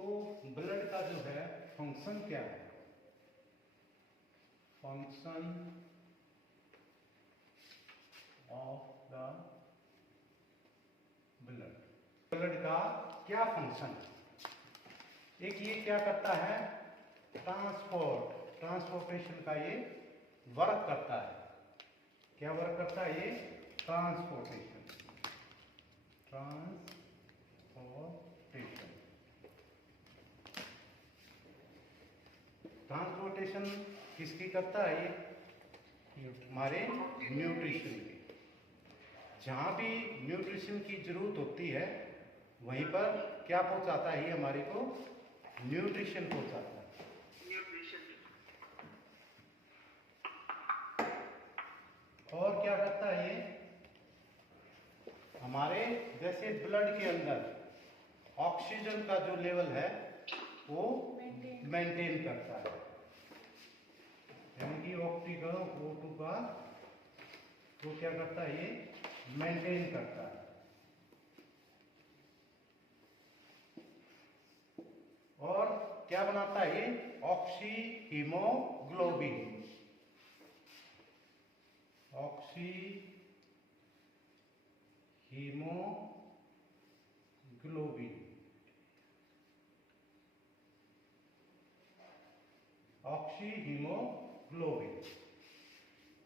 तो ब्लड का जो है फंक्शन क्या है? फंक्शन ऑफ द ब्लड का क्या फंक्शन है? एक ये क्या करता है, ट्रांसपोर्टेशन का ये वर्क करता है। क्या वर्क करता है ये? ट्रांसपोर्टेशन ट्रांसपोर्टेशन किसकी करता है? ये हमारे न्यूट्रिशन की। जहाँ भी न्यूट्रिशन की जरूरत होती है वहीं पर क्या पहुंचाता है? ये हमारे को न्यूट्रिशन पहुंचाता है। और क्या करता है ये? हमारे जैसे ब्लड के अंदर ऑक्सीजन का जो लेवल है वो मेंटेन करता है, यानी कि O2 का वो क्या करता है? ये मेंटेन करता है। और क्या बनाता है ये? ऑक्सी हीमोग्लोबिन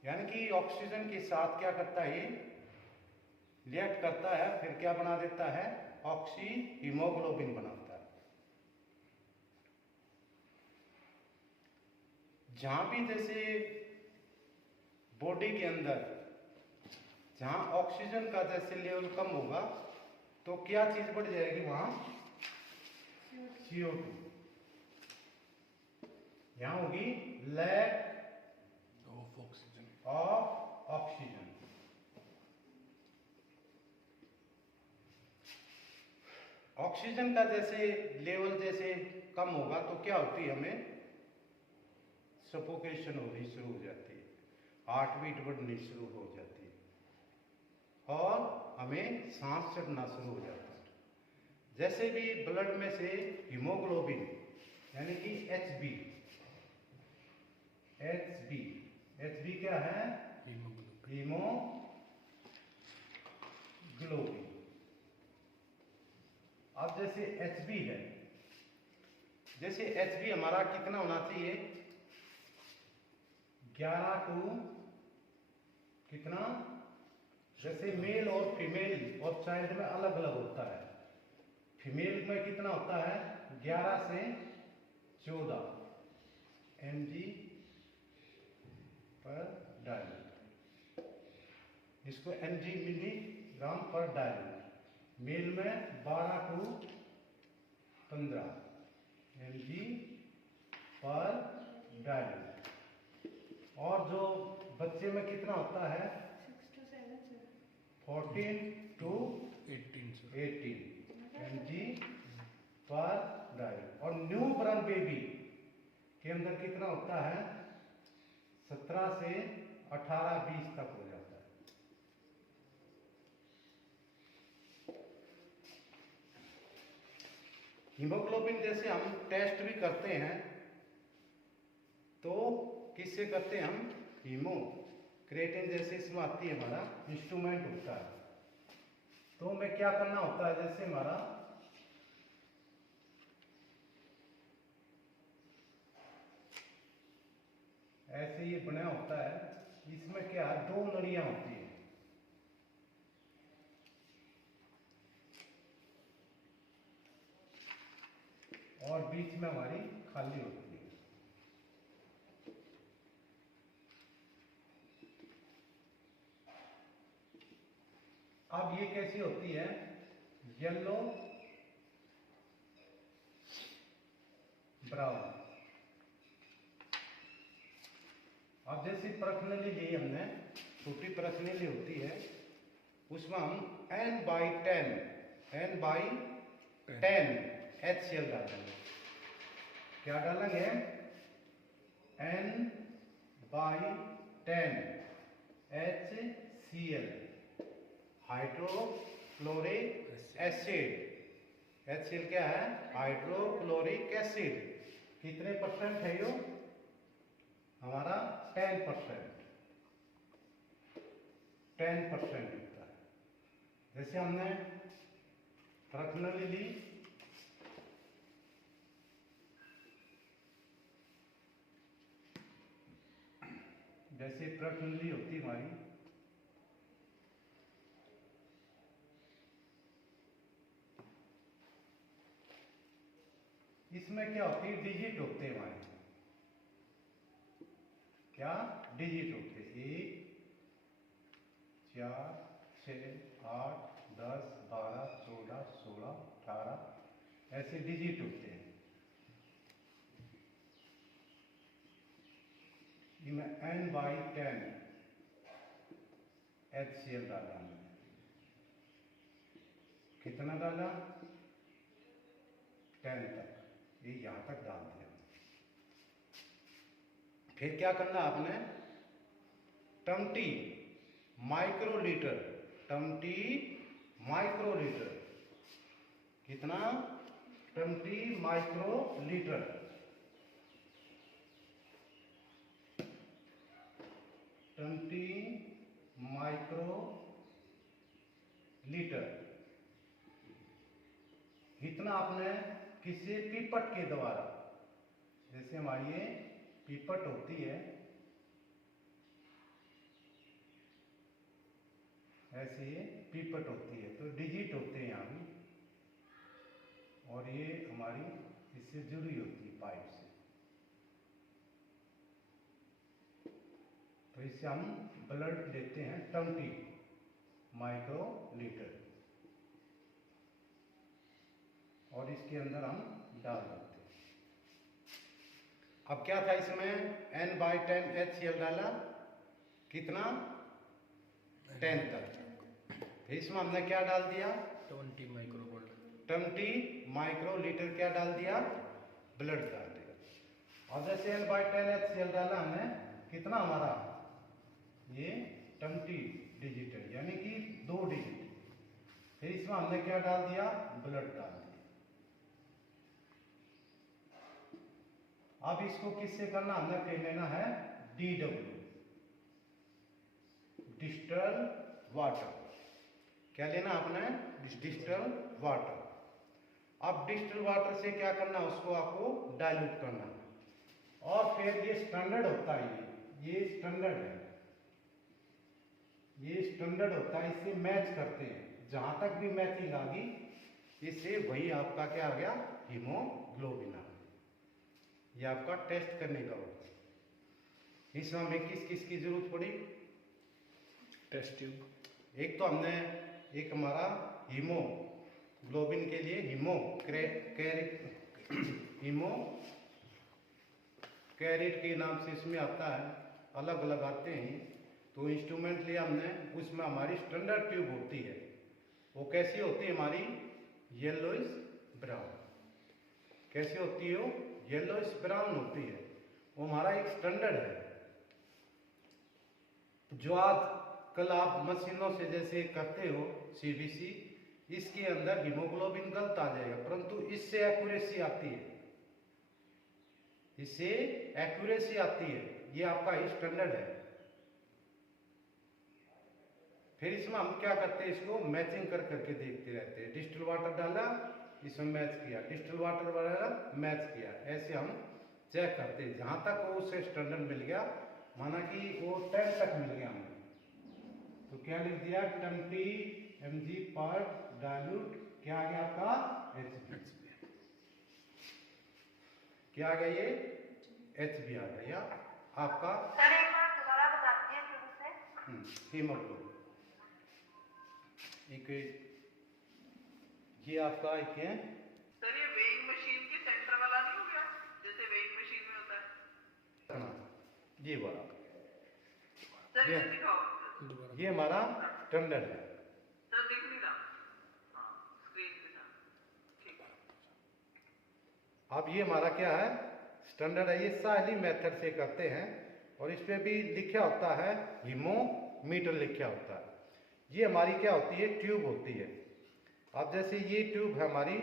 यानी कि ऑक्सीजन के साथ क्या करता है? ये रिएक्ट करता है, फिर क्या बना देता है? ऑक्सी हीमोग्लोबिन बनाता है। जहां भी जैसे बॉडी के अंदर जहां ऑक्सीजन का जैसे लेवल कम होगा तो क्या चीज बढ़ जाएगी? वहां CO2। यहां होगी लैक ऑफ ऑक्सीजन। ऑक्सीजन का जैसे लेवल जैसे कम होगा तो क्या होती है? हमें सफोकेशन होनी शुरू हो जाती है, हार्ट बीट बढ़नी शुरू हो जाती है और हमें सांस चढ़ना शुरू हो जाता है। जैसे भी ब्लड में से हीमोग्लोबिन यानी कि HB क्या है? हीमोग्लोबिन। अब जैसे HB है, जैसे HB हमारा कितना होना चाहिए? 11 टू कितना? जैसे मेल और फीमेल और चाइल्ड में अलग अलग होता है। फीमेल में कितना होता है? 11 से 14 mg पर डायलिट, इसको mg मिलीग्राम पर डायलिट। मेल में 12 टू 15 mg पर डायलिट। और जो बच्चे में कितना होता है? 14 टू 18 mg पर डायलिट। और न्यू बॉर्न बेबी के अंदर कितना होता है? 17 से 18-20 तक हो जाता है। हीमोग्लोबिन जैसे हम टेस्ट भी करते हैं तो किससे करते हैं? हम क्रिएटिन जैसे इसमें आती है, हमारा इंस्ट्रूमेंट होता है। तो हमें क्या करना होता है? जैसे हमारा ऐसे ये बना होता है, इसमें क्या है? 2 नलियां होती है और बीच में हमारी खाली होती है। अब ये कैसी होती है? Yellow brown. अब जैसे परखनली ली हमने, छोटी परखनली होती है, उसमें हम N/10 HCl डालेंगे। क्या डालेंगे? N/10 HCl hydrochloric acid. HCl क्या है? Hydrochloric acid. कितने परसेंट है यो? हमारा 10%। 10% होता है। जैसे हमने प्रश्नावली ली, जैसे प्रश्नावली होती हमारी, इसमें क्या होती है? डिजिट होते हैं हमारे। क्या? डिजिट होते हैं। 1 4 6 8 10 12 14 16 18 ऐसे डिजिट होते हैं। इनमें N/10 HCl डाला हमने। कितना डाला? 10 तक, ये यहां तक डाल दिया। फिर क्या करना आपने? 20 माइक्रोलीटर। 20 माइक्रोलीटर। कितना? 20 माइक्रोलीटर। 20 माइक्रोलीटर। इतना आपने किसी पीपट के द्वारा, जैसे हमारी ये पीपट होती है, ऐसे ये पीपट होती है, तो डिजिट होते हैं यहाँ भी, और ये हमारी इससे जुड़ी होती है पाइप से। तो इससे हम ब्लड लेते हैं 20 माइक्रोलीटर, और इसके अंदर हम डाल देते हैं। अब क्या था इसमें? N/10 HCl डाला। कितना? 10 तक। फिर इसमें हमने क्या डाल दिया? 20 माइक्रोवोल्ट। 20 माइक्रोलीटर क्या डाल दिया? ब्लड डाल दिया। और जैसे N/10 HCl डाला हमने, कितना हमारा? ये 20 डिजिट है, यानी कि 2 डिजिट। फिर इसमें हमने क्या डाल दिया? ब्लड डाल दिया। अब इसको किससे करना? हमने कह लेना है DW, डिस्टल वाटर। क्या लेना आपने? Distal water. अब डिस्टल वाटर से क्या करना? उसको आपको डाइल्यूट करना, और फिर ये स्टैंडर्ड होता है, ये स्टैंडर्ड है, ये स्टैंडर्ड होता है, इससे मैच करते हैं। जहां तक भी मैचिंग आ गई, इससे वही आपका क्या आ गया? हीमोग्लोबिन आ गया। ये आपका टेस्ट करने का होगा। इसमें हमें किस किस की जरूरत पड़ी? Test tube. एक तो हमने, एक हमारा हीमोग्लोबिन के लिए हीमो कैरेट के नाम से इसमें आता है, अलग अलग आते हैं। तो इंस्ट्रूमेंट लिया हमने, उसमें हमारी स्टैंडर्ड ट्यूब होती है। वो कैसी होती है हमारी? Yellowish brown. कैसी होती है वो? येलोइश ब्राउन होती है। वो हमारा एक स्टैंडर्ड है, जो आज कल आप मशीनों से जैसे करते हो CBC, इसके अंदर हीमोग्लोबिन गलत आ जाएगा, परंतु इससे एक्यूरेसी आती है, इससे एक्यूरेसी आती है। ये आपका ही स्टैंडर्ड है। फिर इसमें हम क्या करते हैं? इसको मैचिंग कर करके देखते रहते हैं। डिस्टिल वाटर डाला, इसमें मैच किया, डिस्टिल वाटर वाला मैच किया, ऐसे हम चेक करते हैं। जहां तक वो उससे स्टैंडर्ड मिल गया, माना कि वो 10 तक मिल गया हमें, तो क्या लिख दिया? 20 mg पर डाइल्यूट। क्या आ गया आपका? HB। क्या आ गया? ये HB आ गया, या आपका हीमोग्लोबिन। एक ये आपका एक है सर, ये वेइंग मशीन के सेंटर वाला नहीं हो गया, जैसे वेइंग मशीन में होता है? ये वाला। सर ये दिखाओ। ये हमारा स्टैंडर्ड है। सर दिख नहीं रहा। हाँ, स्क्रीन पे था। ठीक है। अब ये हमारा क्या है? स्टैंडर्ड है। ये साली मेथड से करते हैं, और इस पे भी लिखा होता है हीमोमीटर लिखा होता है। ये हमारी क्या होती है? ट्यूब होती है। अब जैसे ये ट्यूब है हमारी,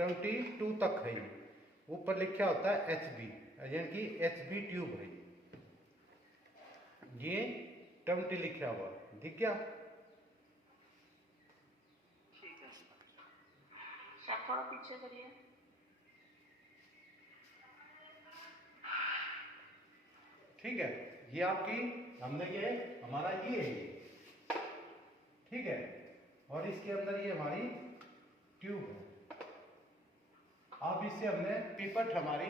22 तक है। ऊपर लिखा होता है HB, यानी कि HB ट्यूब है। ये 20 लिखा हुआ दिख गया। ठीक है सर, थोड़ा पीछे करिए। ठीक है, ये आपकी हमने ये हमारा ये है, ठीक है। और इसके अंदर ये हमारी ट्यूब है। अब इससे हमने पिपट हमारी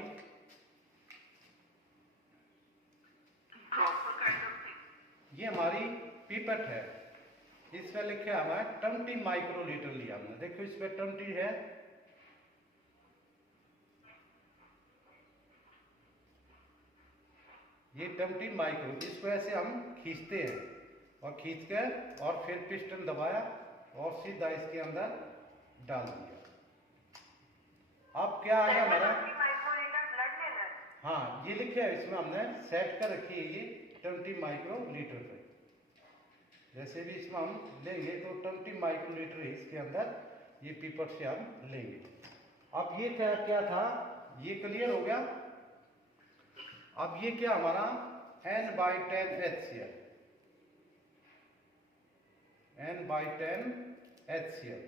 ड्रॉपर काइंड ऑफ थिंग, ये हमारी पिपट है। इसमें लिखा है हमारा 20 माइक्रोलीटर लिया हमने। देखो इसमें 20 है। ये 20 माइक्रो, इसको ऐसे हम खींचते हैं और खींच कर और फिर पिस्टन दबाया और सीधा इसके अंदर डाल दिया। अब क्या आया हमारा, माइक्रोलीटर ब्लड लेना है। हाँ ये लिखे है इसमें हमने सेट कर रखी है ये 20 माइक्रोलीटर पे। जैसे भी इसमें हम लेंगे तो 20 माइक्रोलीटर इसके अंदर ये पिपट से हम लेंगे। अब ये क्या क्या था, ये क्लियर हो गया। अब ये क्या हमारा N/10 HCl, N/10 HCl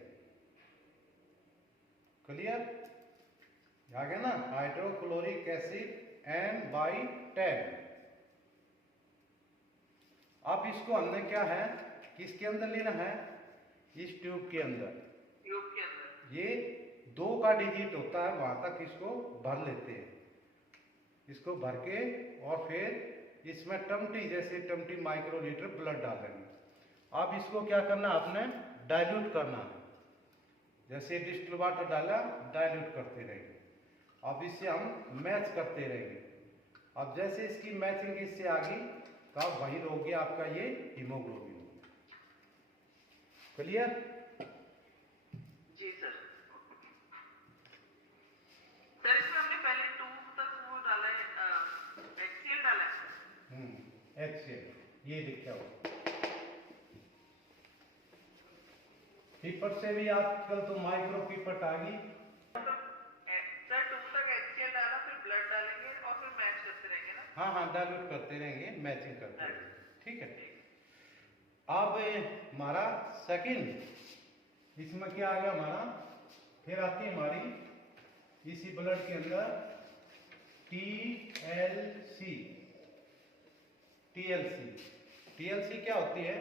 clear आ गया ना। Hydrochloric acid N/10। अब इसको हमने क्या है, किसके अंदर लेना है, इस ट्यूब के अंदर। ट्यूब के अंदर ये 2 का डिजिट होता है, वहां तक इसको भर लेते हैं। इसको भर के और फिर इसमें 20 जैसे 20 माइक्रोलीटर ब्लड डालेंगे। अब इसको क्या करना है, आपने डाइल्यूट करना है। जैसे डिस्टिल वाटर डाला, डाइल्यूट करते रहेंगे। अब इससे हम मैच करते रहेंगे। अब जैसे इसकी मैचिंग इससे आ गई तो वही हो गया आपका ये हीमोग्लोबिन। क्लियर? जी सर। सर इसमें हमने पहले ट्यूब तक वो डाला है, HCl डाला है। HCl ये लिखा हुआ। पिपट से भी आजकल तो माइक्रो पिपट आ गई। सर ट्यूब तक HCl डाला, फिर ब्लड डालेंगे और फिर मैच करते रहेंगे ना। हाँ हाँ, डाइल्यूट करते रहेंगे, मैचिंग करते रहेंगे। ठीक है। अब हमारा सेकंड, इसमें क्या आ गया हमारा, फिर आती है हमारी इसी ब्लड के अंदर TLC। TLC क्या होती है,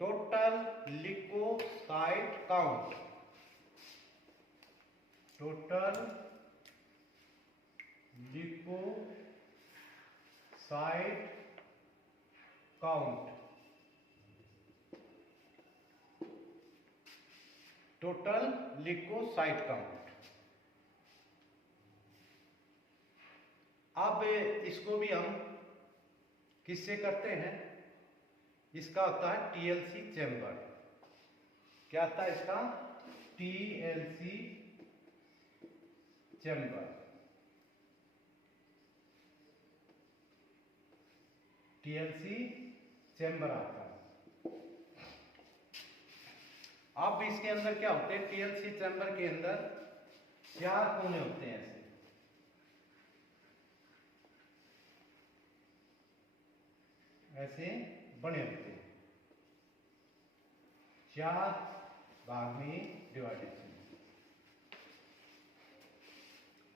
total leucocyte count. Total leucocyte count. Total leucocyte count. अब इसको भी हम किससे करते हैं, इसका होता है TLC चैम्बर। क्या आता है इसका, TLC चैम्बर। TLC चैम्बर आता है। अब इसके अंदर क्या होते हैं, TLC चैम्बर के अंदर 4 कोने होते हैं, ऐसे बने होते हैं, 4 भाग में डिवाइडेड।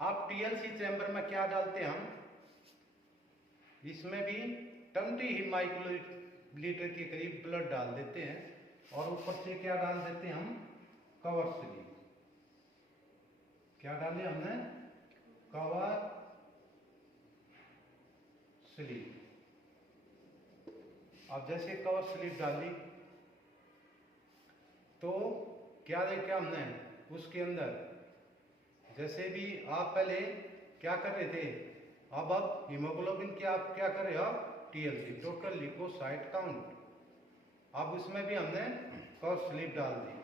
अब TLC चैम्बर में क्या डालते हैं हम, इसमें भी 20 ही माइक्रोलीटर के करीब ब्लड डाल देते हैं और ऊपर से क्या डाल देते हैं हम, कवर स्लीव। क्या डाले हमने, कवर स्लीव। अब जैसे कवर स्लीव डाली तो क्या देखा हमने उसके अंदर, जैसे भी आप पहले क्या कर रहे थे, अब हीमोग्लोबिन की आप क्या कर रहे हो, TLC टोटल लिकोसाइट काउंट। अब उसमें भी हमने कवर स्लीव डाल दी।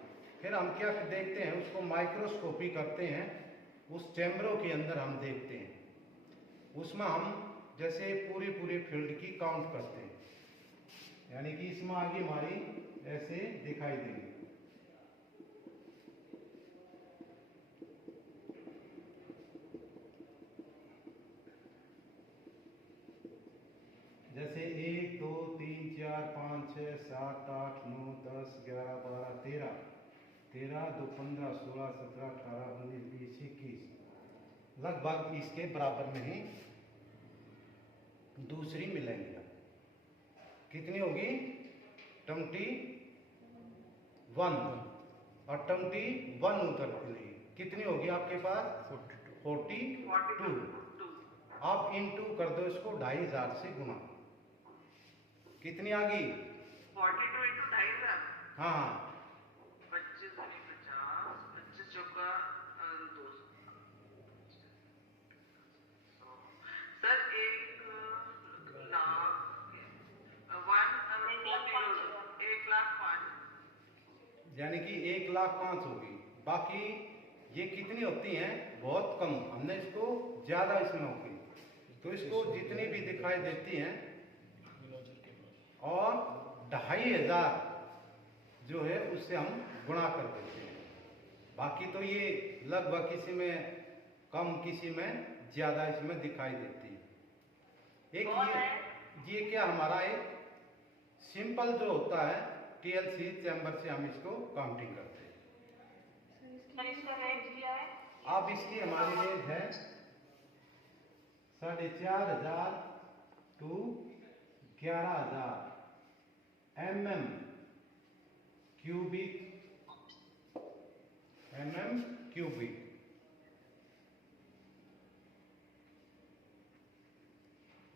फिर हम क्या देखते हैं, उसको माइक्रोस्कोपी करते हैं, उस चैम्बरों के अंदर हम देखते हैं, उसमें हम जैसे पूरी फील्ड की काउंट करते हैं। यानी कि इसमें आगे हमारी ऐसे दिखाई देंगे, 13, 2, 15, 16, 17, 18, 19, 20, 21 लगभग इसके बराबर में ही दूसरी मिलेंगी। कितनी होगी? 21 और 21 उधर मिलेगी। कितनी होगी आपके पास? 42। आप इंटू कर दो इसको 2500 से गुना। कितनी आ गई? 42 इंटू 2500। हाँ 25 नहीं 50, 25 चौका 200। सर 1,05,000 यानी कि 1,05,000 होगी। बाकी ये कितनी होती हैं? बहुत कम। हमने इसको ज्यादा इसमें होगी, तो इसको जितनी भी दिखाई देती हैं और 2,500 जो है उससे हम गुणा कर देते हैं। बाकी तो ये लगभग किसी में कम किसी में ज्यादा इसमें दिखाई देती है। एक ये क्या हमारा एक सिंपल जो होता है टीएलसी चैम्बर से हम इसको काउंटिंग करते हैं। इसका रेंज क्या है? अब इसकी हमारी रेंज है 4,500 टू 11,000 mm क्यूबिक।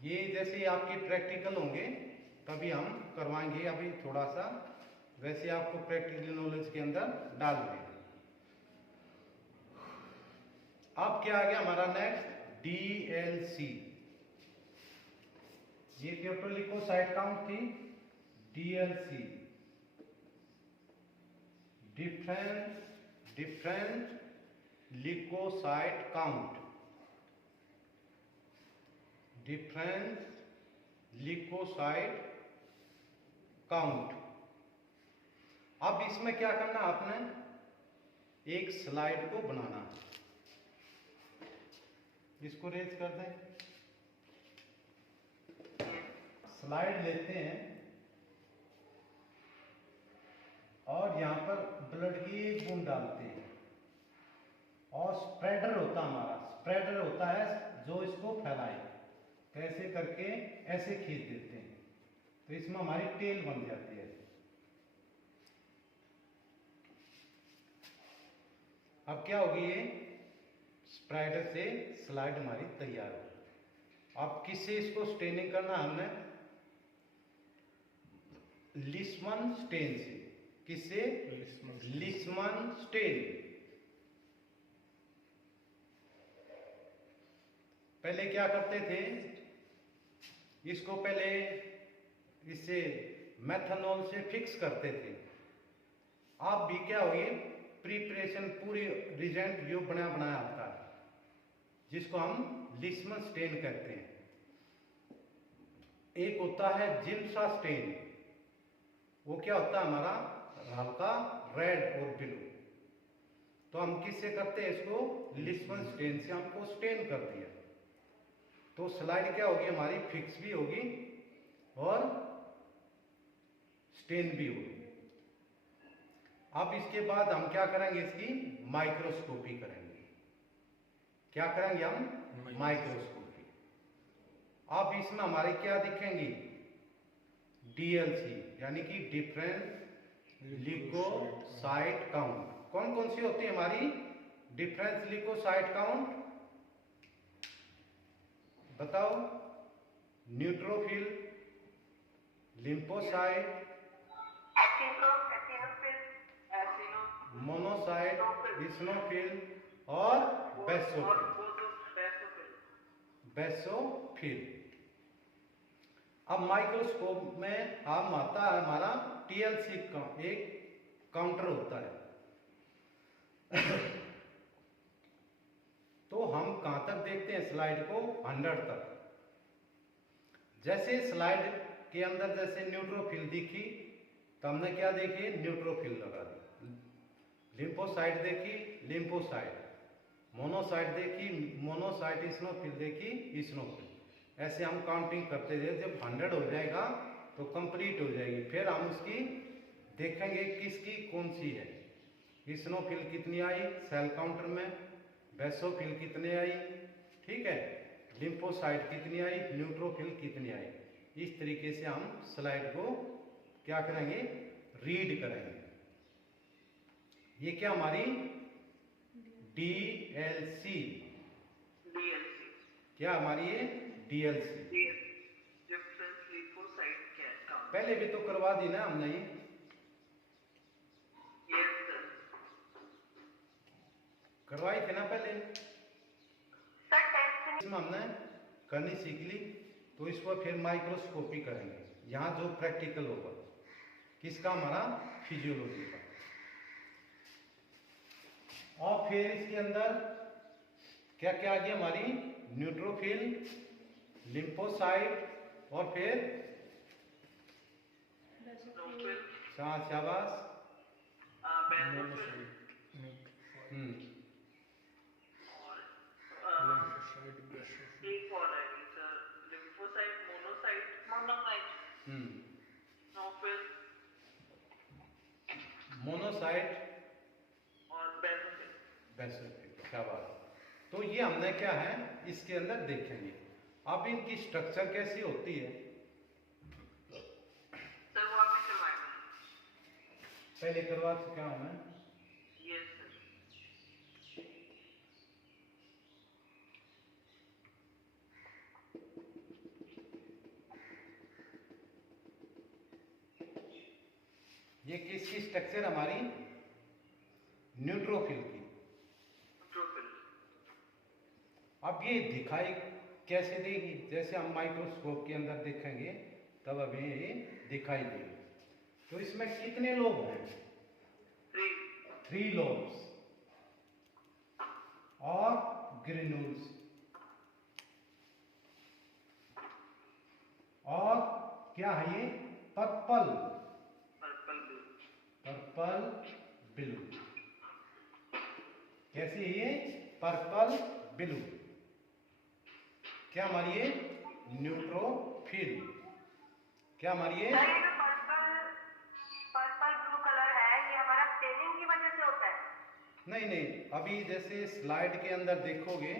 ये जैसे आपके प्रैक्टिकल होंगे तभी हम करवाएंगे। अभी थोड़ा सा वैसे आपको प्रैक्टिकल नॉलेज के अंदर डाल देंगे। अब क्या आ गया हमारा नेक्स्ट? डीएलसी। ये टोटल लिकोसाइट काउंट थी। DLC different leucocyte count. Different leucocyte count. अब इसमें क्या करना आपने? एक स्लाइड को बनाना। इसको रेज कर दें। स्लाइड लेते हैं और यहां पर ब्लड की एक बूंद डालते हैं और स्प्रेडर होता हमारा, स्प्रेडर होता है जो इसको फैलाए। कैसे करके? ऐसे खींच देते हैं तो इसमें हमारी टेल बन जाती है। अब क्या होगी? ये स्प्रेडर से स्लाइड हमारी तैयार हो। अब किससे इसको स्टेनिंग करना हमने? लिस्मन स्टेन से। किससे? लिस्मन स्टेन। पहले क्या करते थे? इसको पहले इससे मेथनॉल से फिक्स करते थे। अब भी क्या हुई? प्रिपरेशन पूरी रिजेंट जो बनाया आता है जिसको हम लिस्मन स्टेन कहते हैं। एक होता है जिम्सा स्टेन। वो क्या होता है हमारा? हल्का रेड और ब्लू। तो हम किससे करते हैं इसको? लिस्मन स्टेन से हमको स्टेन कर दिया। तो स्लाइड क्या होगी हमारी? फिक्स भी होगी और स्टेन भी होगी। अब इसके बाद हम क्या करेंगे? इसकी माइक्रोस्कोपी करेंगे। क्या करेंगे हम? माइक्रोस्कोपी। अब इसमें हमारे क्या दिखेंगी? डीएलसी यानी कि डिफरेंट लिकोसाइट काउंट। कौन कौन सी होती है हमारी डिफरेंट लिकोसाइट काउंट? बताओ। न्यूट्रोफिल, लिम्फोसाइट, मोनोसाइट, इस्नोफिल और बेसोफिल। अब माइक्रोस्कोप में हम आता है हमारा टीएलसी का एक काउंटर होता है। तो हम कहां तक देखते हैं स्लाइड को? 100 तक। जैसे स्लाइड के अंदर जैसे न्यूट्रोफिल दिखी तो हमने क्या देखी? न्यूट्रोफिल लगा दी। लिम्फोसाइट देखी, लिम्फोसाइट। मोनोसाइट देखी, मोनोसाइट। इस्नोफिल देखी, इस्नोफिल। ऐसे हम काउंटिंग करते रहे। जब 100 हो जाएगा तो कंप्लीट हो जाएगी। फिर हम उसकी देखेंगे किसकी कौन सी है। इस्नोफिल कितनी आई सेल काउंटर में, बेसोफिल कितने आई, ठीक है, लिम्फोसाइट कितनी आई, न्यूट्रोफिल कितनी आई। इस तरीके से हम स्लाइड को क्या करेंगे, रीड करेंगे। ये क्या हमारी डीएलसी, डीएलसी क्या हमारी ये डीएलसी, डिफरेंस लिम्फोसाइट काउंट। पहले भी तो करवा दी ना हमने ये, यस सर, करवाई थे ना पहले, सर टेस्ट इसमें हमने करनी सीख ली। तो इसको फिर माइक्रोस्कोपी करेंगे, यहाँ जो प्रैक्टिकल होगा किसका, हमारा फिजियोलॉजी का। और फिर इसके अंदर क्या क्या आ गया, हमारी न्यूट्रोफिल, लिम्फोसाइट और फिर न्यूट्रोफिल, शाबाश, बेसोफिल और लिम्फोसाइट, बेसोफिल, एक और है sir, lymphocyte, monocyte, neutrophil monocyte और बेसोफिल। बेसोफिल, शाबाश। तो ये हमने क्या है इसके अंदर देखेंगे। अब इनकी स्ट्रक्चर कैसी होती है, सर वो आपने करवाया पहले करवा चुका हूं मैं। यस सर, ये किसकी स्ट्रक्चर, हमारी न्यूट्रोफिल की। न्यूट्रोफिल अब ये दिखाई कैसे देगी, जैसे हम माइक्रोस्कोप के अंदर देखेंगे तब हमें ये दिखाई देगी। तो इसमें कितने लोब हैं, 3 लोब्स और ग्रेन्यूल्स, और क्या है ये पर्पल ब्लू, कैसे है ये पर्पल ब्लू, क्या हमारी ये न्यूट्रोफिल, क्या हमारी ये, सर ये जो पर्पल ब्लू कलर है ये हमारा स्टेनिंग की वजह से होता है। नहीं, अभी जैसे स्लाइड के अंदर देखोगे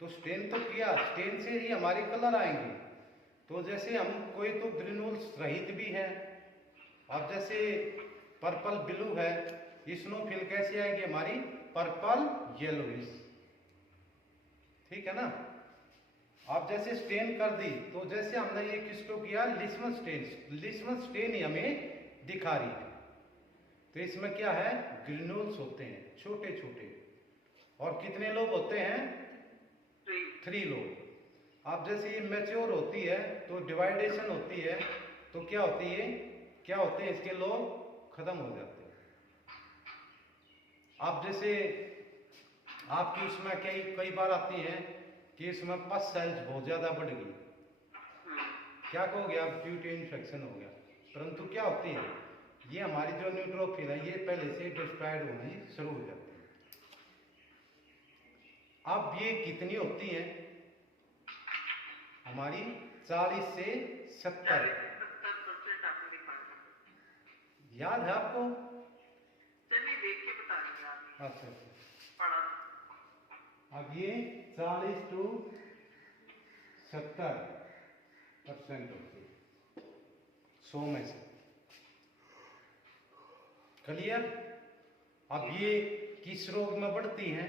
तो स्टेन तो किया, स्टेन से ही हमारे कलर आएंगे। तो जैसे हम कोई तो ग्रेन्यूल्स रहित भी है, और जैसे पर्पल ब्लू है, इस्नोफिल कैसे आएगी हमारी पर्पल येलोइश, ठीक है ना। आप जैसे स्टेन कर दी, तो जैसे हमने ये किसको किया, लिस्मस स्टेन ही हमें दिखा रही है। तो इसमें क्या है, ग्रेन्यूल्स होते हैं छोटे छोटे, और कितने लोब होते हैं, 3 लोब। अब जैसे ये मैच्योर होती है तो डिवाइडेशन होती है, तो क्या होती है, क्या होते हैं इसके लोब खत्म हो जाते हैं। अब जैसे आपकी उसमें कई बार आती हैं कि इसमें पस सेल्स बहुत ज्यादा बढ़ गई, क्या कहोगे आप, क्यूटी इन्फेक्शन हो गया। परंतु क्या होती है, ये हमारी जो न्यूट्रोफिल है ये पहले से डिस्ट्रॉयड होनी शुरू हो जाती है। अब ये कितनी होती हैं, हमारी 40 से 70, 70% आपने दिखाया। याद है आपको, चलिए देख के बता देंगे आप, अच्छा। पढ़ा अब ये 40 to 70% होती है 100 में से, क्लियर। अब ये किस रोग में बढ़ती हैं,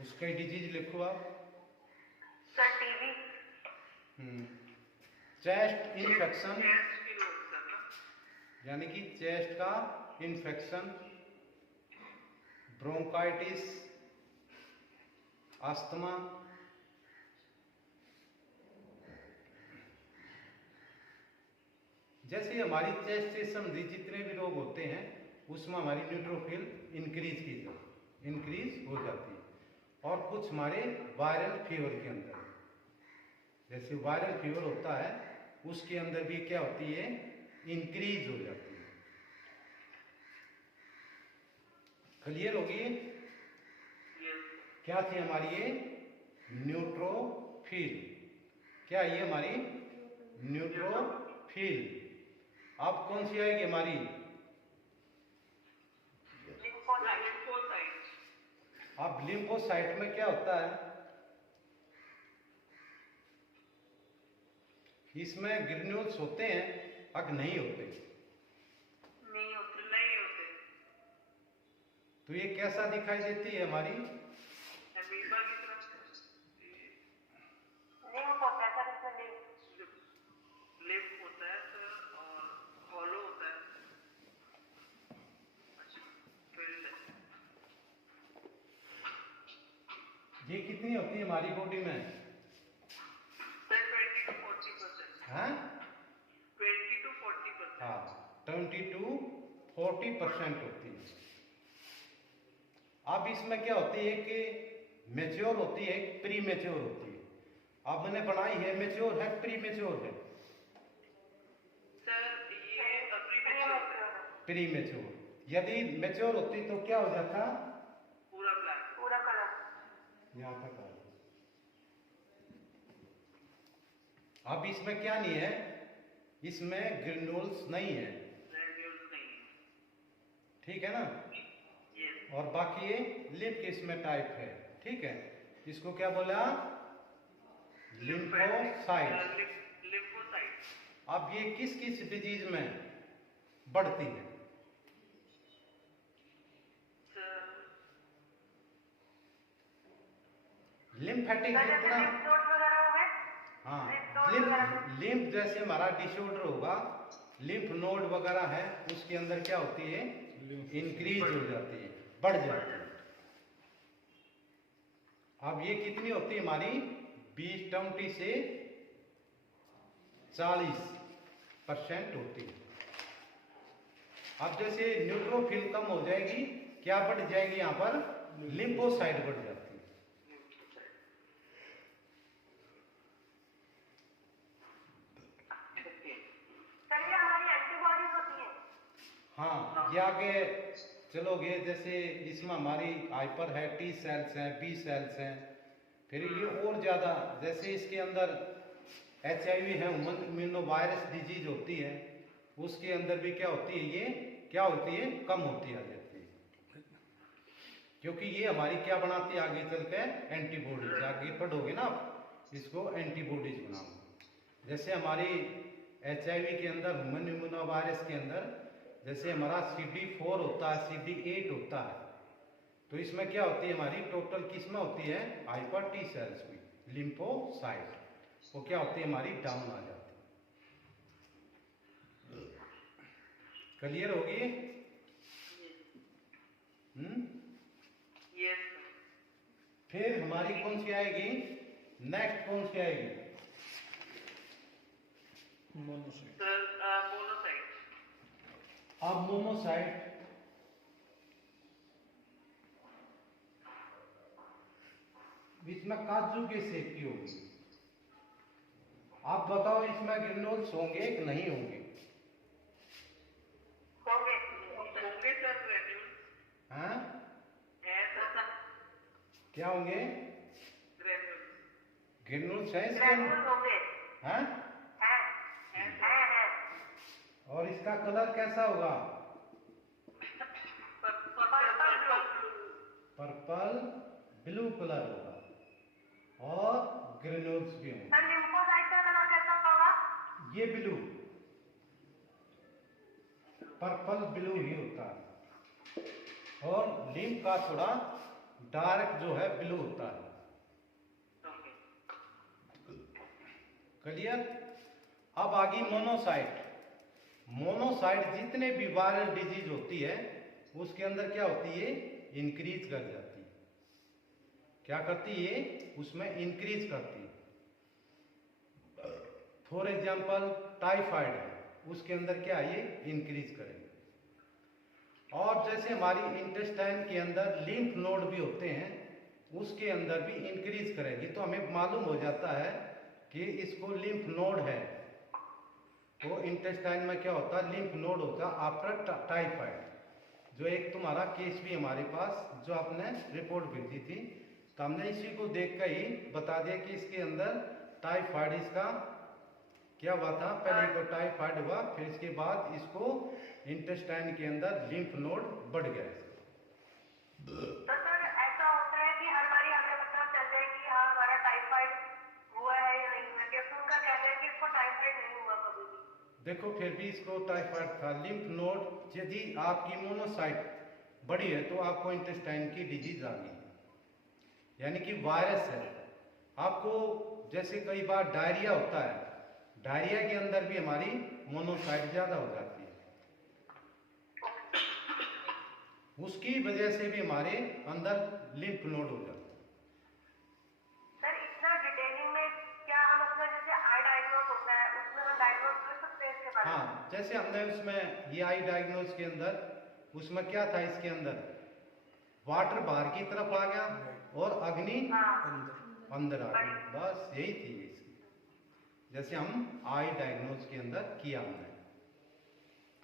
उसका डिजीज लिखो आप, sir TV, chest infection, chest की रोग सर ना, यानी कि चेस्ट का इन्फेक्शन, ब्रोंकाइटिस, अस्थमा, जैसे हमारी चेस्ट से संबंधित जितने भी रोग होते हैं उसमें हमारी न्यूट्रोफिल इंक्रीज हो जाती है। और कुछ हमारे वायरल फीवर के अंदर, जैसे वायरल फीवर होता है उसके अंदर भी क्या होती है, इंक्रीज हो जाती है। क्लियर होगी, क्या थी हमारी ये न्यूट्रोफिल, क्या ये हमारी न्यूट्रोफिल। अब कौन सी आएगी हमारी, अब लिम्फोसाइट में क्या होता है, इसमें ग्रेन्यूल्स होते हैं अग नहीं होते। नहीं होते, नहीं होते। तो ये कैसा दिखाई देती है हमारी, अमीबा की तरह लिम्फ होता है सर, इसमें लिम्फ। लिम्फ होता है सर, और हॉलो होता है। अच्छा, filled है। ये कितनी होती है हमारी बॉडी में, सर 20 to 40%। हाँ 20 to 40%। हाँ 20 to 40% होती है। अब इसमें क्या होती है कि मेच्योर होती है, प्री मेच्योर होती है। अब मैंने बनाई है मेच्योर है, प्री मेच्योर है। सर ये प्रीमेच्योर है। प्री मेच्योर, यदि मेच्योर होती तो क्या हो जाता, पूरा ब्लैक। पूरा कलर। यहाँ तक आ गया। अब इसमें क्या नहीं है, इसमें ग्रेन्यूल्स नहीं है, ग्रेन्यूल्स नहीं है। ठीक है ना। यस। और बाकी ये लिम्फ के इसमें टाइप है, ठीक है। इसको क्या बोला, लिम्फोसाइट। लिम्फोसाइट। अब ये किस किस डिजीज में बढ़ती है, सर लिम्फेटिक जैसे जितना, लिम्फ नोड्स वगैरह हो गए। हाँ लिम्फ जैसे हमारा डिसऑर्डर होगा, लिम्फ नोड वगैरह है, उसके अंदर क्या होती है, इंक्रीज हो जाती है, बढ़ जाती है। अब ये कितनी होती है हमारी, 20 से 40% होती है। अब जैसे न्यूट्रोफिल कम हो जाएगी, क्या बढ़ जाएगी, यहाँ पर लिम्फोसाइट बढ़ जाती है। सर ये हमारी एंटीबॉडीज होती हैं। हाँ ये आगे चलोगे, जैसे इसमें हमारी हाइपर है, टी सेल्स हैं, बी सेल्स हैं, फिर ये और ज़्यादा, जैसे इसके अंदर HIV है, ह्यूमन इम्यूनो वायरस डिजीज होती है, उसके अंदर भी क्या होती है, ये क्या होती है, कम होती आ जाती है, क्योंकि ये हमारी क्या बनाती है आगे चल के, एंटीबॉडीज। आगे पढ़ोगे ना आप, इसको एंटीबॉडीज बनाओगे। जैसे हमारी HIV के अंदर, ह्यूमन इम्यूनो वायरस के अंदर, जैसे हमारा CD4 होता है, CD8 होता है, तो इसमें क्या होती है हमारी, टोटल किसमें होती है, हाइपर टी सेल्स में, लिम्फोसाइट, वो क्या होती है हमारी, डाउन आ जाती है। क्लियर होगी। यस। फिर हमारी कौन सी आएगी, नेक्स्ट कौन सी आएगी, मोनोसाइट। Sir monocyte. अब मोनोसाइट, इसमें काजू की शेप की होगी। आप बताओ इसमें ग्रेन्यूल्स होंगे कि नहीं होंगे, होंगे। होंगे सर ग्रेन्यूल्स। हाँ है सर क्या होंगे, ग्रेन्यूल्स। ग्रेन्यूल्स है इसके ग्रेन्यूल अंदर, होंगे। हाँ। है। और इसका कलर कैसा होगा, पर्पल ब्लू कलर होगा, और ग्रेन्यूल्स भी होंगे। सर लिम्फोसाइट का कलर कैसा होगा? ये ब्लू, पर्पल ब्लू ही होता है, और लिम्फ का थोड़ा डार्क जो है ब्लू होता है। क्लियर। अब आ गई मोनोसाइट। मोनोसाइट जितने भी वायरल डिजीज होती है, उसके अंदर क्या होती है, इंक्रीज कर जाती है। क्या करती है, उसमें इंक्रीज करती है। फॉर एग्जाम्पल टाइफाइड है, उसके अंदर क्या है, ये इंक्रीज करेगी। और जैसे हमारी इंटेस्टाइन के अंदर लिम्फ नोड भी होते हैं, उसके अंदर भी इंक्रीज करेगी। तो हमें मालूम हो जाता है कि इसको लिम्फ नोड है, तो इंटेस्टाइन में क्या होता है, लिम्फ नोड होता है आफ्टर टाइफाइड। जो एक तुम्हारा केस भी हमारे पास, जो आपने रिपोर्ट भेजी थी, तो हमने इसी को देख कर ही बता दिया कि इसके अंदर टाइफाइड, इसका क्या हुआ था, पहले को टाइफाइड हुआ, फिर इसके बाद इसको इंटेस्टाइन के अंदर लिम्फ नोड बढ़ गया। तो सर ऐसा होता देखो फिर भी इसको टाइफाइड था। लिम्फ नोड यदि आपकी मोनोसाइट बड़ी है तो आपको इंटेस्टाइन की डिजीज आ गई, यानी कि वायरस है। आपको जैसे कई बार डायरिया होता है, डायरिया के अंदर भी हमारी मोनोसाइट ज्यादा हो जाती है, उसकी वजह से भी हमारे अंदर लिम्फ नोड हो जाता है। सर इतना डिटेलिंग में क्या हम अपना जैसे आई डायग्नोज होता है उसमें हम डायग्नोज कर सकते हैं इसके बारे में? हाँ, जैसे हमने उसमें ये आई डायग्नोज के अंदर उसमें क्या था, इसके अंदर वाटर बाहर की तरफ आ गया और अग्नि अंदर आ गई, बस यही थी इसकी। जैसे हम आई डायग्नोज के अंदर किया हमने,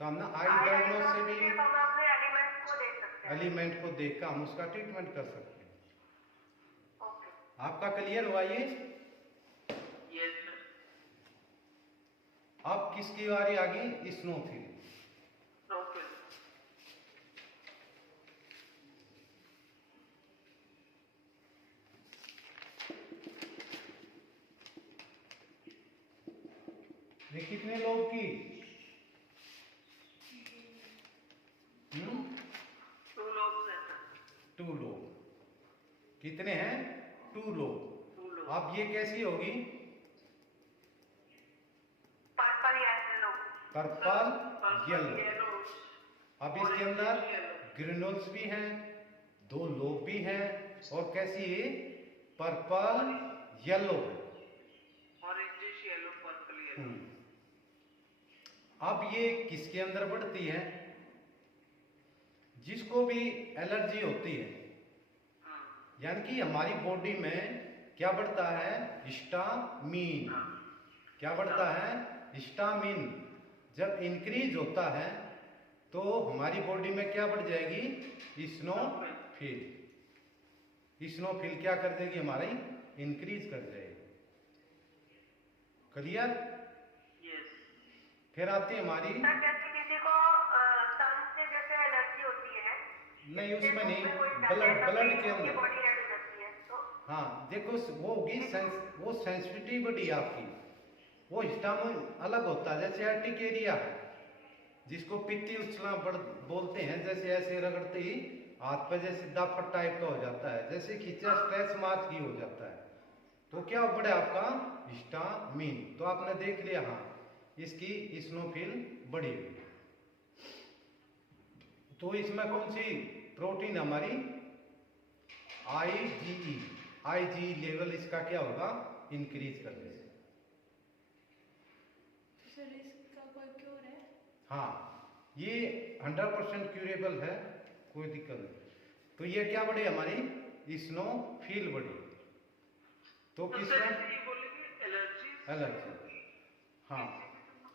तो हमने आई डायग्नोज से भी हम अपने एलिमेंट को देख सकते हैं। एलिमेंट को देखकर हम उसका ट्रीटमेंट कर सकते हैं। ओके। आपका क्लियर हुआ ये? Yes sir. अब किसकी बारी आ गई? स्नोफिल। ओके। ये कितने लोग की? 2 लोग हैं सर। 2 लोग। कितने हैं? 2 लोग। 2 लोग। अब ये कैसी होगी? पर्पल या येलो। Purple yellow. अब इसके अंदर ग्रेनुल्स भी हैं, 2 लोब भी हैं, और कैसी है? Purple yellow. Orangish yellow, purple yellow. अब ये किसके अंदर बढ़ती है? जिसको भी एलर्जी होती है, यानी कि हमारी बॉडी में क्या बढ़ता है? हिस्टामिन। क्या बढ़ता है? हिस्टामिन। जब इंक्रीज होता है तो हमारी बॉडी में क्या बढ़ जाएगी? स्नोफिल। स्नोफिल क्या कर देगी? हमारी इंक्रीज कर जाएगी। क्लियर? यस। फिर आती है हमारी, सर जैसे किसी को सन से जैसे एलर्जी होती है, नहीं उसमें नहीं, ब्लड ब्लड के अंदर। बॉडी रेड हो जाती है तो हाँ देखो, वो होगी वो सेंसिटिविटी आपकी, वो हिस्टामिन अलग होता है। जैसे अर्टिकेरिया है, जिसको पित्ती उछला बोलते हैं, जैसे ऐसे रगड़ते ही हाथ पे जैसे दापट टाइप का हो जाता है, जैसे खींचा स्ट्रेस मार्क ही हो जाता है, तो क्या बढ़े आपका? हिस्टामिन। तो आपने देख लिया, हाँ इसकी स्नोफिल बढ़ी हुई। तो इसमें कौन सी प्रोटीन हमारी? IgE। IgE लेवल इसका क्या होगा? इंक्रीज कर देगा। सर इसका कोई क्योर है? हाँ, ये 100% क्यूरेबल है, कोई दिक्कत नहीं। तो ये क्या बढ़ी हमारी? स्नोफिल बढ़ी। तो तो किस सर में? ये बोलेंगे एलर्जी। एलर्जी। हाँ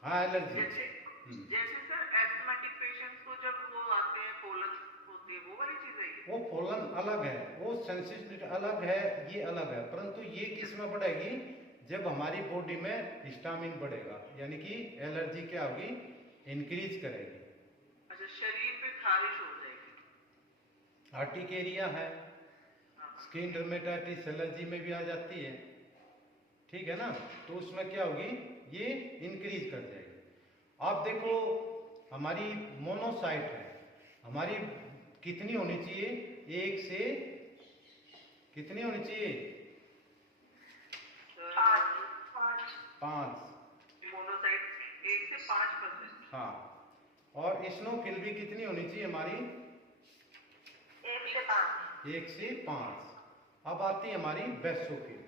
हाँ, एलर्जी। जैसे सर एस्थमेटिक पेशेंट्स को जब वो आते हैं, पोलन होती है, वो वाली चीज है ये? वो पोलन अलग है, वो सेंसिटिविटी अलग है, ये अलग है, परंतु ये किस में बढ़ेगी? जब हमारी बॉडी में हिस्टामिन बढ़ेगा, यानी कि एलर्जी क्या होगी? इंक्रीज करेगी। अच्छा, शरीर पे खारिश हो जाएगी। अर्टिकेरिया है, स्किन डर्मेटाइटिस एलर्जी में भी आ जाती है, ठीक है ना? तो उसमें क्या होगी? ये इंक्रीज कर जाएगी। आप देखो, हमारी मोनोसाइट है, हमारी कितनी होनी चाहिए? 1 से कितनी होनी चाहिए? 5। मोनोसाइट 1 से 5%। हाँ, और स्नोफिल भी कितनी होनी चाहिए हमारी? 1 से 5। 1 से 5। अब आती है हमारी बेसोफिल।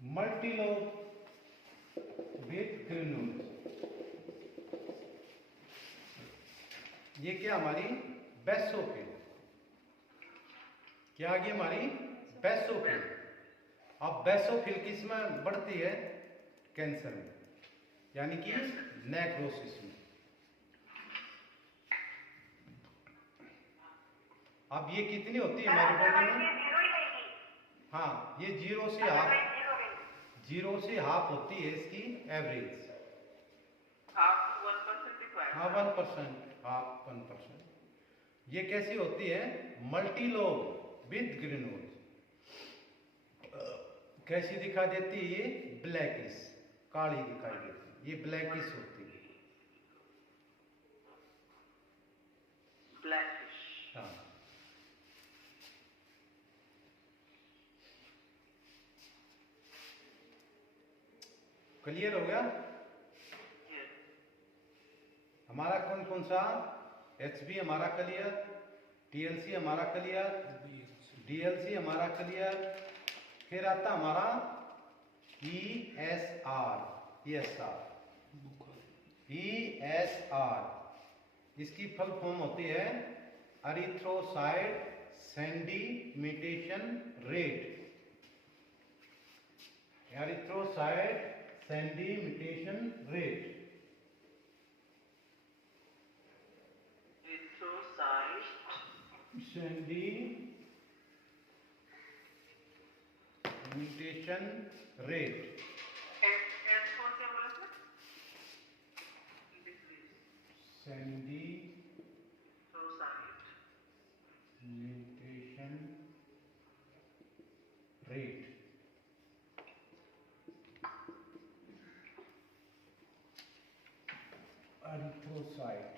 Multilobe with granules. ये क्या हमारी? बेसोफिल। क्या आ गई हमारी? बेसोफिल। अब बेसोफिल किस में बढ़ती है? कैंसर में, यानी कि नेक्रोसिस में। अब ये कितनी होती है हमारी बॉडी में? जीरो ही रहेगी। हाँ, ये 0 से हाफ होती है इसकी एवरेज। Half 1% required. हाँ 1%, हाफ 1%। ये कैसी होती है? Multi lobe with granule. कैसी दिखाई देती है? ये ब्लैकिश, काली दिखाई देती है, ये ब्लैकिश होती है। ब्लैकिश। हाँ, क्लियर हो गया? हमारा कौन कौन सा? HB हमारा क्लियर, TLC हमारा क्लियर, DLC हमारा क्लियर, फिर आता हमारा ESR। इसकी फुल फॉर्म होती है erythrocyte sedimentation rate. Erythrocyte sedimentation rate. Sedimentation rate. S कौन से बोले थे? Sedimentation rate. Erythrocyte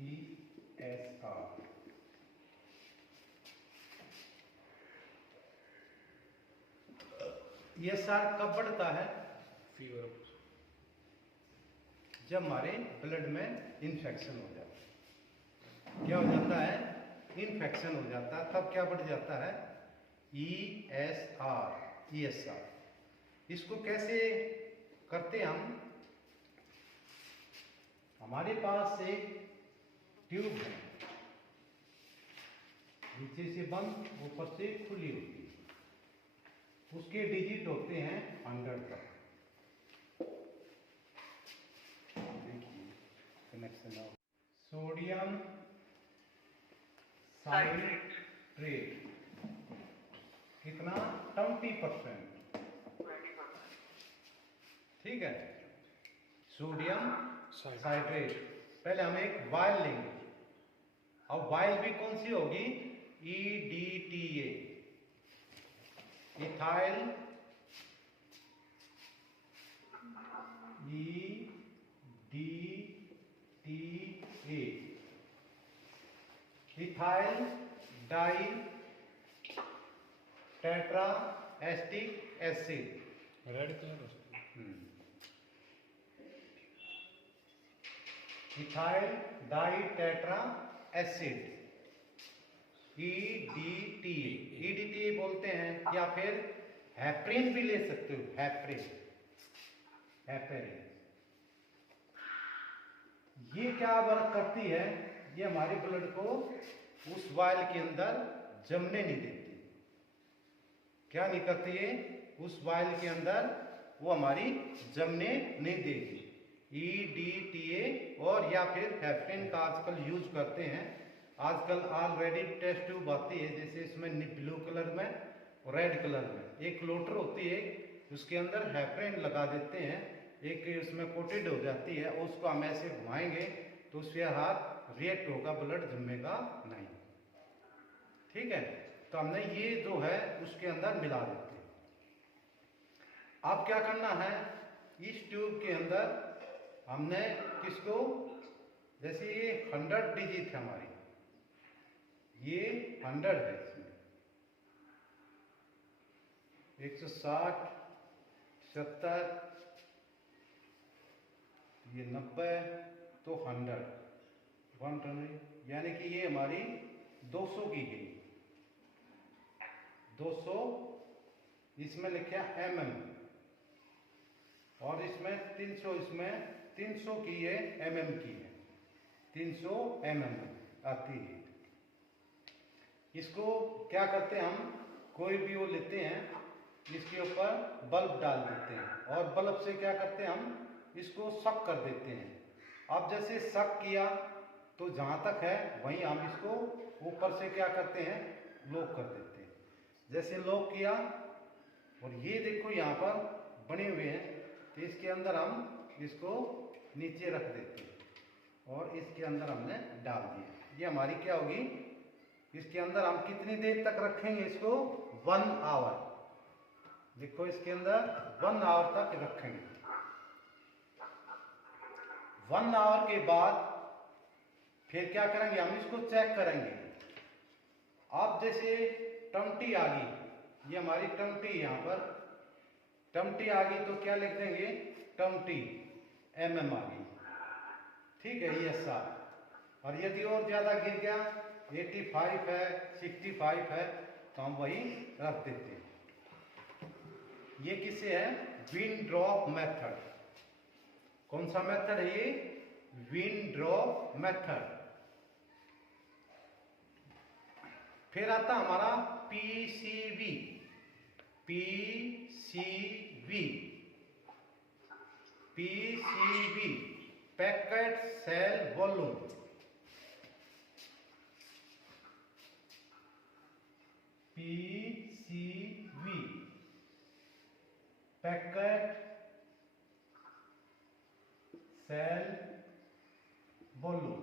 ESR। ESR कब बढ़ता है? फीवर। जब हमारे ब्लड में इन्फेक्शन हो जाता है। क्या हो जाता है? इन्फेक्शन हो जाता है, तब क्या बढ़ जाता है? ESR। इसको कैसे करते हम? हमारे पास एक ट्यूब है, नीचे से बंद, ऊपर से खुली होती है। उसके डिजिट होते हैं 100 तक। देखिए कनेक्शन हो। सोडियम साइट्रेट कितना? 20%। ठीक है, सोडियम साइट्रेट। पहले हम एक वायल लेंगे। अब वायल भी कौन सी होगी? EDTA, ethyl EDTA, ethyl di tetra acetic acid. Red colour हो सकता है। Ethyl di tetra acid, EDTA बोलते हैं, या फिर हेपरिन भी ले सकते हो। हेपरिन ये क्या वर्क करती है? ये हमारे ब्लड को उस वायल के अंदर जमने नहीं देती। क्या नहीं करती है? उस वायल के अंदर वो हमारी जमने नहीं देगी। EDTA और या फिर हेपरिन का आजकल यूज करते हैं। आजकल ऑलरेडी टेस्ट ट्यूब आती है, जैसे इसमें ब्लू कलर में और रेड कलर में एक लोटर होती है, उसके अंदर हेपरिन लगा देते हैं, एक उसमें कोटेड हो जाती है। उसको हम ऐसे घुमाएंगे तो उसके हाथ रिएक्ट होगा, ब्लड जमेगा नहीं। ठीक है, तो हमने ये जो है उसके अंदर मिला देते हैं। अब क्या करना है? इस ट्यूब के अंदर हमने किसको, जैसे ये 100 डिजिट है हमारी, ये 100 है, इसमें 160, 70, ये 90, तो 100, यानी कि ये हमारी 200 की गई। 200 इसमें लिखा mm, और इसमें 300, इसमें 300 की है, mm की है, 300 mm आती है। इसको क्या करते हैं हम? कोई भी वो लेते हैं, इसके ऊपर बल्ब डाल देते हैं, और बल्ब से क्या करते हैं हम? इसको सक कर देते हैं। अब जैसे सक किया तो जहाँ तक है वहीं हम इसको ऊपर से क्या करते हैं? लॉक कर देते हैं। जैसे लॉक किया, और ये देखो यहाँ पर बने हुए हैं, तो इसके अंदर हम इसको नीचे रख देते हैं, और इसके अंदर हमने डाल दिया। ये हमारी क्या होगी, इसके अंदर हम कितनी देर तक रखेंगे इसको, 1 आवर। देखो इसके अंदर 1 आवर तक रखेंगे। 1 आवर के बाद फिर क्या करेंगे, हम इसको चेक करेंगे। अब जैसे टमटी आ गई, ये हमारी टमटी, यहाँ पर टमटी आ गई तो क्या लिख देंगे, टमटी mm आ गई, ठीक है, ये ESR। और यदि और ज्यादा गिर गया, 85 है, 65 है, तो हम वही रख देते हैं। ये किससे है, विंड ड्रॉप मेथड। कौन सा मेथड है ये, विंड ड्रॉप मेथड। फिर आता हमारा PCV। PCV packet cell volume. PCV packet cell volume.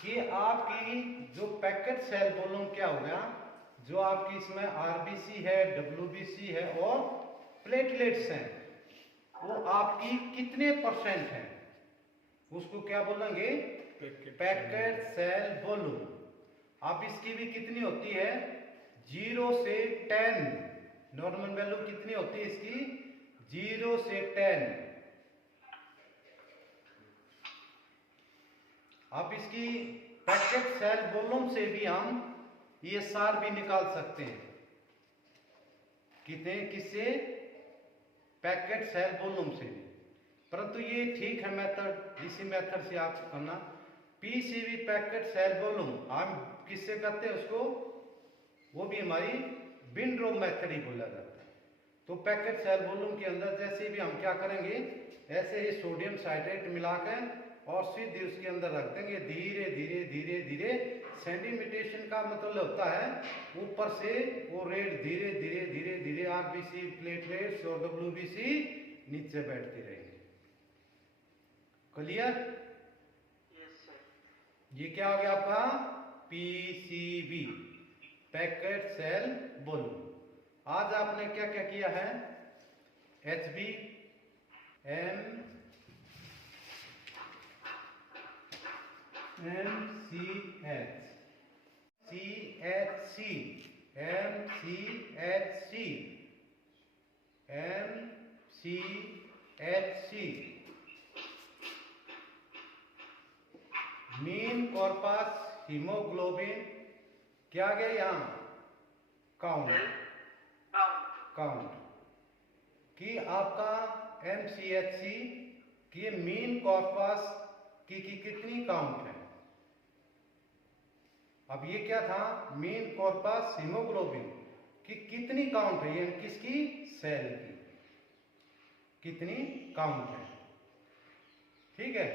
कि आपकी जो पैकेट सेल वॉल्यूम क्या हो गया, जो आपकी इसमें RBC है, WBC है और प्लेटलेट्स हैं, वो आपकी कितने % हैं, उसको क्या बोलेंगे, पैकेट सेल वॉल्यूम। अब इसकी भी कितनी होती है, 0 से 10। नॉर्मल वैल्यू कितनी होती है इसकी, 0 से 10। अब इसकी पैकेट सेल वॉल्यूम से भी हम ESR भी निकाल सकते हैं। कितने, किससे, पैकेट सेल वॉल्यूम से भी। परंतु ये ठीक है मेथड, इसी मेथड से आप करना। PCV पैकेट सेल वॉल्यूम हम किससे करते हैं उसको, वो भी हमारी विंड ड्रॉप मेथड ही बोला जाता है। तो पैकेट सेल वॉल्यूम के अंदर जैसे भी हम क्या करेंगे, ऐसे ही सोडियम साइट्रेट मिलाकर और सीधे उसके अंदर रख देंगे। धीरे धीरे धीरे धीरे सेडिमेंटेशन का मतलब होता है ऊपर से वो रेड धीरे धीरे धीरे धीरे RBC, प्लेटलेट्स और WBC नीचे बैठती रहेंगे। क्लियर? ये क्या हो गया आपका, PCV पैकेट सेल वॉल्यूम। आज आपने क्या क्या किया है, HB, MCH, CHC, MCHC, MCHC, mean corpus haemoglobin, क्या गया यहाँ, काउंट कि आपका MCHC की मीन कॉर्पस की कितनी काउंट है। अब ये क्या था, मीन कॉर्पस हीमोग्लोबिन की कितनी काउंट है, ये किसकी, सेल की कितनी काउंट है, ठीक है।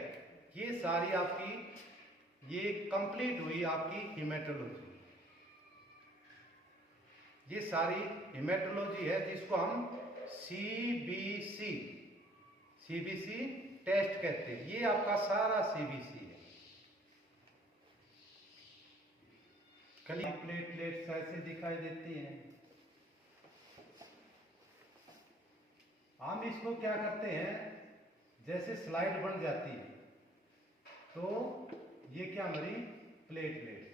ये सारी आपकी ये कंप्लीट हुई आपकी हेमेटोलॉजी। ये सारी हेमेटोलॉजी है जिसको हम CBC टेस्ट कहते हैं। ये आपका सारा CBC है। कली प्लेटलेट्स ऐसे दिखाई देती हैं। हम इसको क्या करते हैं, जैसे स्लाइड बन जाती है तो ये क्या हमारी प्लेटलेट्स,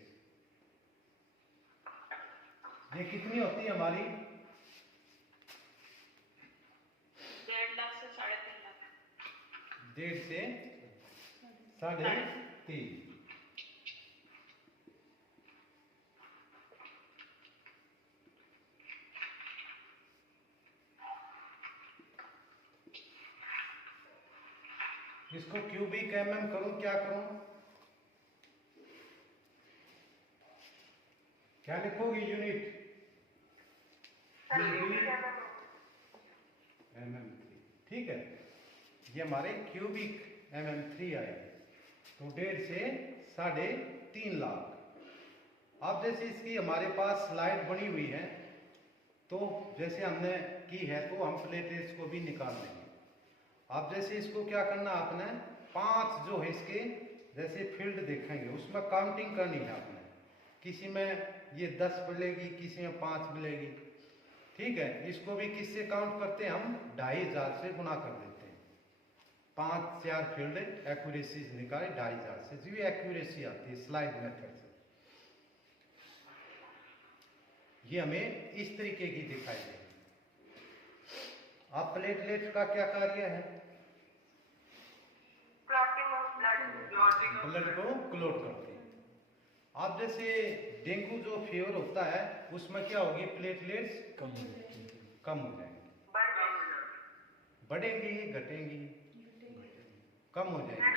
ये कितनी होती है हमारी, 1.5 लाख से 3.5 लाख। 1.5 से 3.5। इसको क्यूबिक mm करूं, क्या करूं, क्या लिखोगे यूनिट, mm3, ठीक है। ये हमारे क्यूबिक mm3 आए, तो 1.5 से 3.5 लाख। अब जैसे इसकी हमारे पास स्लाइड बनी हुई है, तो जैसे हमने की है तो हम प्लेटलेट्स को भी निकाल लेंगे। अब जैसे इसको क्या करना आपने, 5 जो है इसके जैसे फील्ड देखेंगे उसमें काउंटिंग करनी है आपने। किसी में ये 10 मिलेगी, किसी में 5 मिलेगी, ठीक है। इसको भी किससे काउंट करते हैं हम, 2500 से गुना कर देते हैं। 5-4 फील्ड एक्यूरेसी निकाले 2500 से, जो एक्यूरेसी आती है स्लाइड मेथड से। ये हमें इस तरीके की दिखाई देगी। अब प्लेटलेट का क्या कार्य है, क्लॉटिंग ऑफ ब्लड। ब्लड को क्लोट करते हैं। अब जैसे डेंगू जो फीवर होता है उसमें क्या होगी, प्लेटलेट्स कम हो जाती है। कम हो जाएंगे, बढ़ बढ़ेंगी, घटेंगी, कम हो जाएंगी,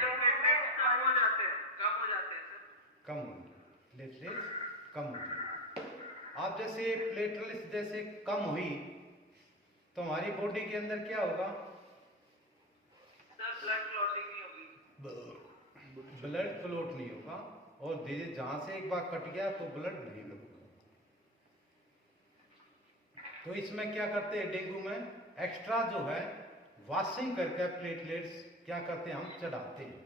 कम होंगे, प्लेटलेट्स कम हो जाएंगे। अब जैसे प्लेटलेट्स जैसे कम हुई तो हमारी बॉडी के अंदर क्या होगा, ब्लड क्लोट नहीं होगा, और धीरे जहां से एक बार कट गया तो ब्लड नहीं लगेगा। तो इसमें क्या करते हैं, डेंगू में एक्स्ट्रा जो है वॉशिंग करके प्लेटलेट्स क्या करते हैं, हम चढ़ाते हैं,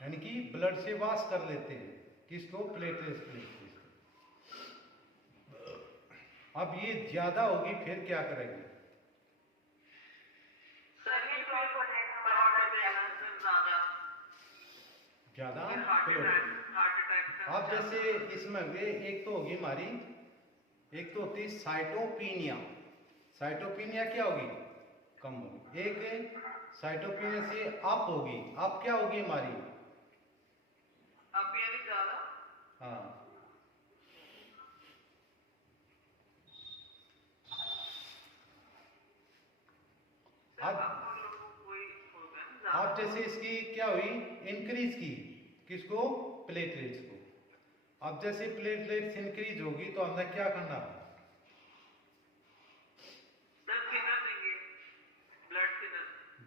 यानी कि ब्लड से वॉश कर लेते हैं किसको, प्लेटलेट्स। अब ये ज्यादा होगी फिर क्या करेंगे, ज्यादा क्लोट। अब जैसे इसमें एक तो होगी हमारी, एक तो होती है साइटोपिनिया। साइटोपिनिया क्या होगी, कम होगी। एक साइटोपिनिया से अप होगी, अप क्या होगी हमारी, हाँ, अब जैसे इसकी क्या हुई, इंक्रीज की, किसको, प्लेटलेट्स को। अब जैसे प्लेटलेट्स इंक्रीज होगी तो हमने क्या करना,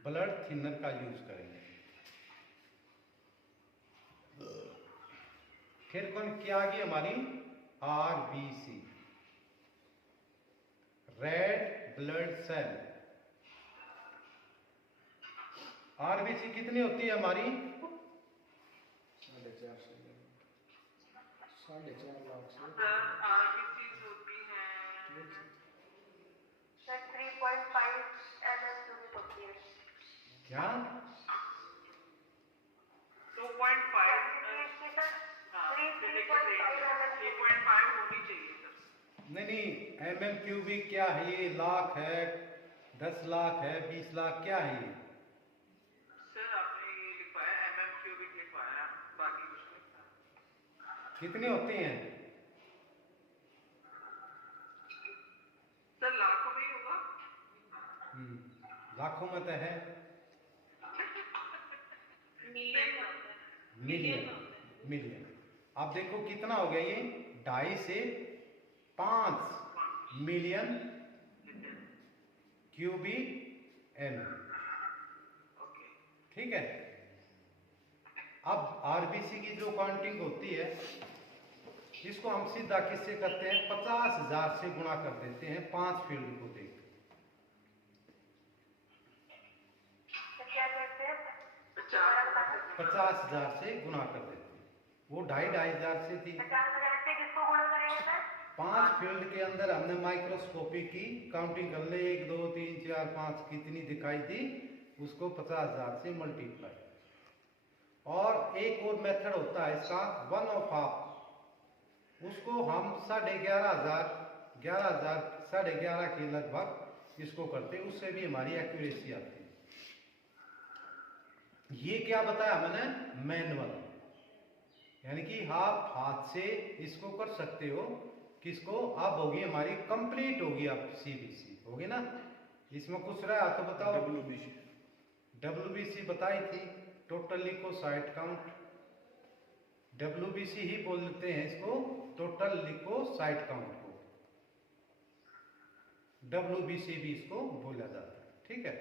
ब्लड थिनर का यूज करेंगे। फिर कौन क्या आ गई हमारी, RBC, red blood cell. RBC कितनी होती है हमारी, 4.5 से 4.5 लाख से 3.5 mm यूनिट होती है। क्या, 3.5 होनी चाहिए सर। नहीं, एमएम क्यूबिक क्या है, ये लाख है, 10 लाख है, 20 लाख क्या है ये, सर आपने ये लिखवाया mm क्यूबिक लिखवाया, बाकी कुछ नहीं लिखा। कितने होते हैं, सर लाखों में ही होगा। लाखों में तो है, मिलियन, मिलियन। अब देखो कितना हो गया ये, 2.5 से 5 मिलियन क्यूबिक एम, ठीक है। अब आरबीसी की जो काउंटिंग होती है इसको हम सीधा किससे करते हैं, 50,000 से गुणा कर देते हैं 5 फील्ड को देख, तो क्या कहते हैं, 50,000 से गुणा कर देते हैं। वो 2,500 से थी, 50,000 से किसको गुणा करेंगे सर? 5 फील्ड के अंदर हमने माइक्रोस्कोपी की काउंटिंग कर ले, 1 2 3 4 5 कितनी दिखाई दी, उसको 50,000 से मल्टीप्लाई। और एक और मेथड होता है इसका, 1/2, उसको हम 11,500 11,000 11,500 के लगभग इसको करते, उससे भी हमारी एक्यूरेसी आती है। ये क्या बताया मैंने, मैनुअल, यानी कि आप हाथ से इसको कर सकते हो, किसको, अब होगी हमारी कंप्लीट होगी, अब सीबीसी होगी ना। इसमें कुछ रहा तो बताओ, डब्ल्यूबीसी बताई थी, टोटल लिकोसाइट काउंट, डब्ल्यूबीसी ही बोलते हैं इसको, टोटल लिकोसाइट काउंट को, डब्ल्यूबीसी भी इसको बोला जाता है, ठीक है।